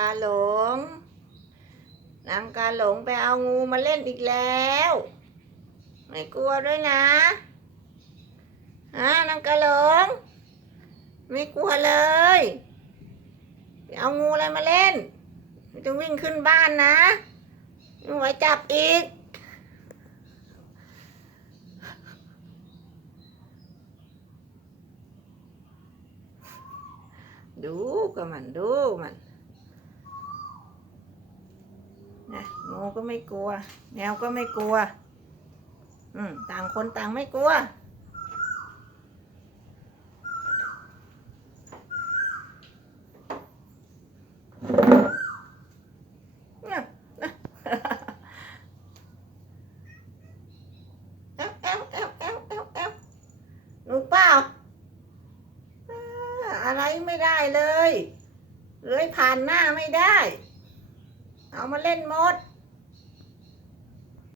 กาหลง นางกาหลงไปเอางูมาเล่นอีกแล้ว ไม่กลัวด้วยนะฮะนางกาหลง ไม่กลัวเลยไปเอางูอะไรมาเล่นไม่ต้องวิ่งขึ้นบ้านนะไม่ไหวจับอีก ดูกับมันดูมัน นะงูก็ไม่กลัว แมวก็ไม่กลัว อืมต่างคนต่างไม่กลัวน่ะน่ะแอวแอวแอวแอวแอวแอวหนูเปล่าอ่า อะไรไม่ได้เลย เลื้อยผ่านหน้าไม่ได้ เอามาเล่นมด